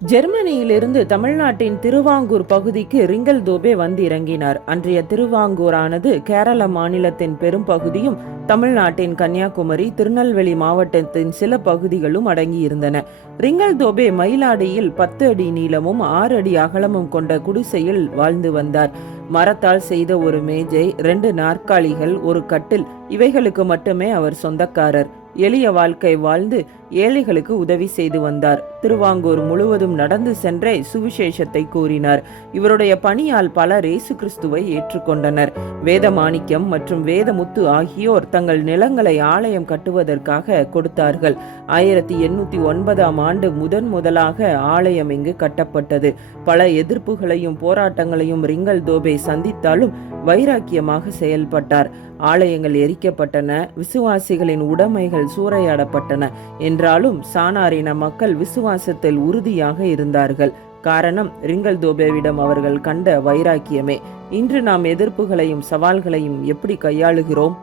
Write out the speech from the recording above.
ஜெர்மனியிலிருந்து தமிழ்நாட்டின் திருவாங்கூர் பகுதிக்கு ரிங்கல் தோபே வந்து இறங்கினார். அன்றைய திருவாங்கூரானது கேரள மாநிலத்தின் பெரும் பகுதியும் தமிழ்நாட்டின் கன்னியாகுமரி, திருநெல்வேலி மாவட்டத்தின் சில பகுதிகளும் அடங்கியிருந்தன. ரிங்கல் தோபே மயிலாடியில் 10 அடி நீளமும் 6 அடி அகலமும் கொண்ட குடிசையில் வாழ்ந்து வந்தார். மரத்தால் செய்த ஒரு மேஜை, 2 நாற்காலிகள், ஒரு கட்டில், இவைகளுக்கு மட்டுமே அவர் சொந்தக்காரர். எளிய வாழ்க்கை வாழ்ந்து ஏழைகளுக்கு உதவி செய்து வந்தார். திருவாங்கூர் முழுவதும் நடந்து சென்றே சுவிசேஷத்தை கூறினார். இவருடைய பணியால் பலர் இயேசு கிறிஸ்துவை ஏற்றுக்கொண்டனர். வேதமாணிக்கம் மற்றும் வேதமுத்து ஆகியோர் தங்கள் நிலங்களை ஆலயம் கட்டுவதற்காக கொடுத்தார்கள். 1809ஆம் ஆண்டு முதலாக ஆலயம் இங்கு கட்டப்பட்டது. பல எதிர்ப்புகளையும் போராட்டங்களையும் ரிங்கல் தோபே சந்தித்தாலும் வைராக்கியமாக செயல்பட்டார். ஆலயங்கள் எரிக்கப்பட்டன, விசுவாசிகளின் உடைமைகள் சூறையாடப்பட்டன. என்றாலும் சானாரின மக்கள் விசுவாசத்தில் உறுதியாக இருந்தார்கள். காரணம் ரிங்கல் தோபேவிடம் அவர்கள் கண்ட வைராக்கியமே. இன்று நாம் எதிர்ப்புகளையும் சவால்களையும் எப்படி கையாளுகிறோம்?